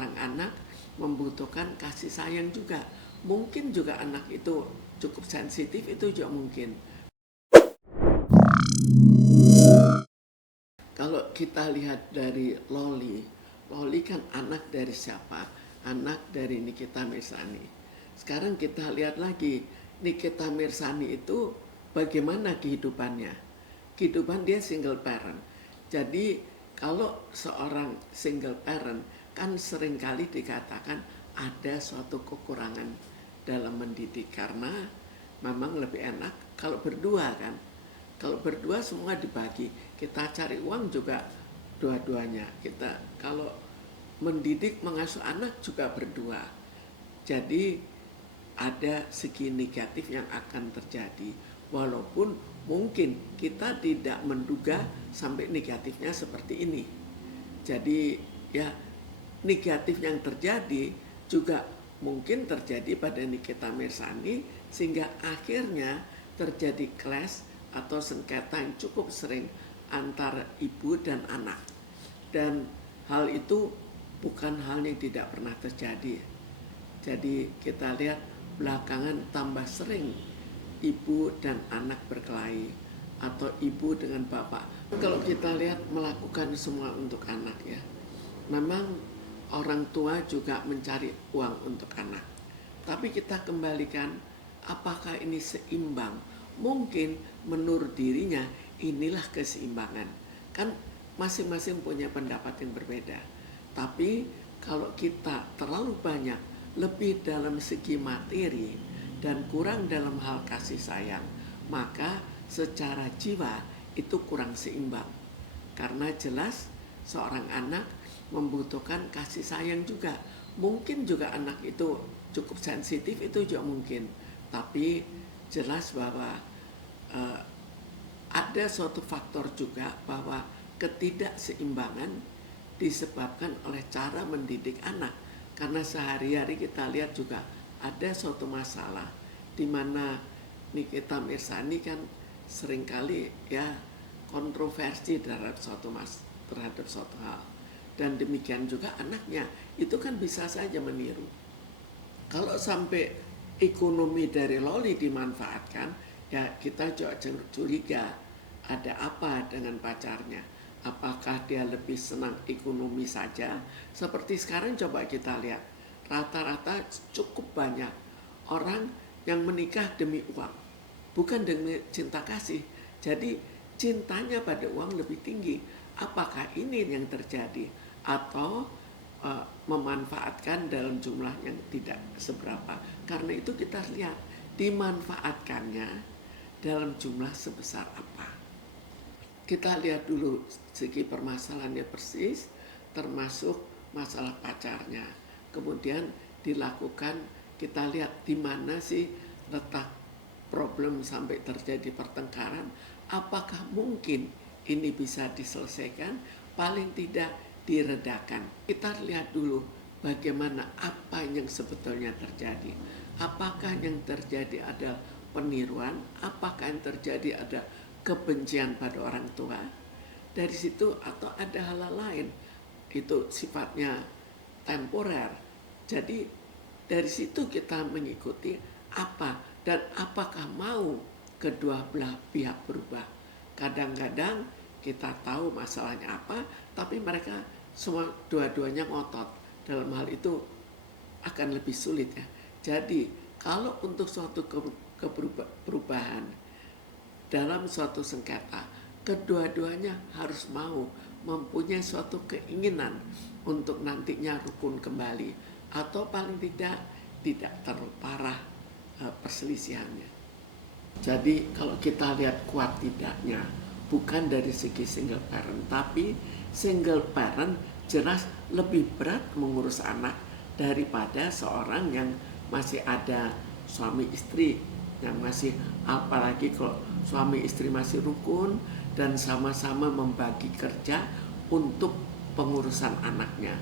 seorang anak membutuhkan kasih sayang juga. Mungkin juga anak itu cukup sensitif, itu juga mungkin. Kalau kita lihat dari Loli kan anak dari siapa? Anak dari Nikita Mirzani. Sekarang kita lihat lagi, Nikita Mirzani itu bagaimana kehidupannya? Kehidupan dia single parent. Jadi kalau seorang single parent kan seringkali dikatakan ada suatu kekurangan dalam mendidik karena memang lebih enak kalau berdua kan. Kalau berdua semua dibagi, kita cari uang juga dua-duanya. Kita kalau mendidik mengasuh anak juga berdua. Jadi ada segi negatif yang akan terjadi. Walaupun mungkin kita tidak menduga sampai negatifnya seperti ini. Jadi ya negatif yang terjadi juga mungkin terjadi pada Nikita Mirzani sehingga akhirnya terjadi clash atau sengketa yang cukup sering antara ibu dan anak. Dan hal itu bukan hal yang tidak pernah terjadi. Jadi kita lihat belakangan tambah sering ibu dan anak berkelahi atau ibu dengan bapak. Kalau kita lihat melakukan semua untuk anak ya. Memang orang tua juga mencari uang untuk anak. Tapi kita kembalikan apakah ini seimbang? Mungkin menurut dirinya inilah keseimbangan. Kan masing-masing punya pendapat yang berbeda. Tapi kalau kita terlalu banyak lebih dalam segi materi dan kurang dalam hal kasih sayang, maka secara jiwa itu kurang seimbang. Karena jelas seorang anak membutuhkan kasih sayang juga. Mungkin juga anak itu cukup sensitif, itu juga mungkin. Tapi jelas bahwa ada suatu faktor juga bahwa ketidakseimbangan disebabkan oleh cara mendidik anak. Karena sehari-hari kita lihat juga ada suatu masalah di mana Nikita Mirzani kan seringkali ya kontroversi terhadap suatu hal. Dan demikian juga anaknya itu kan bisa saja meniru. Kalau sampai ekonomi dari Loli dimanfaatkan, ya kita juga curiga ada apa dengan pacarnya. Apakah dia lebih senang ekonomi saja? Seperti sekarang coba kita lihat, rata-rata cukup banyak orang yang menikah demi uang, bukan demi cinta kasih. Jadi cintanya pada uang lebih tinggi. Apakah ini yang terjadi? Atau memanfaatkan dalam jumlah yang tidak seberapa? Karena itu kita lihat dimanfaatkannya dalam jumlah sebesar apa. Kita lihat dulu segi permasalahannya persis, termasuk masalah pacarnya. Kemudian dilakukan, kita lihat di mana sih letak problem sampai terjadi pertengkaran. Apakah mungkin ini bisa diselesaikan? Paling tidak diredakan. Kita lihat dulu bagaimana apa yang sebetulnya terjadi. Apakah yang terjadi adalah peniruan, apakah yang terjadi ada kebencian pada orang tua dari situ, atau ada hal lain itu sifatnya temporer. Jadi dari situ kita mengikuti apa dan apakah mau kedua belah pihak berubah. Kadang-kadang kita tahu masalahnya apa, tapi mereka semua dua-duanya ngotot. Dalam hal itu akan lebih sulit ya. Jadi kalau untuk suatu perubahan dalam suatu sengketa, kedua-duanya harus mau mempunyai suatu keinginan untuk nantinya rukun kembali, atau paling tidak terlalu parah perselisihannya. Jadi kalau kita lihat kuat tidaknya bukan dari segi single parent, tapi single parent jelas lebih berat mengurus anak daripada seorang yang masih ada suami istri, yang masih, apalagi kalau suami istri masih rukun dan sama-sama membagi kerja untuk pengurusan anaknya.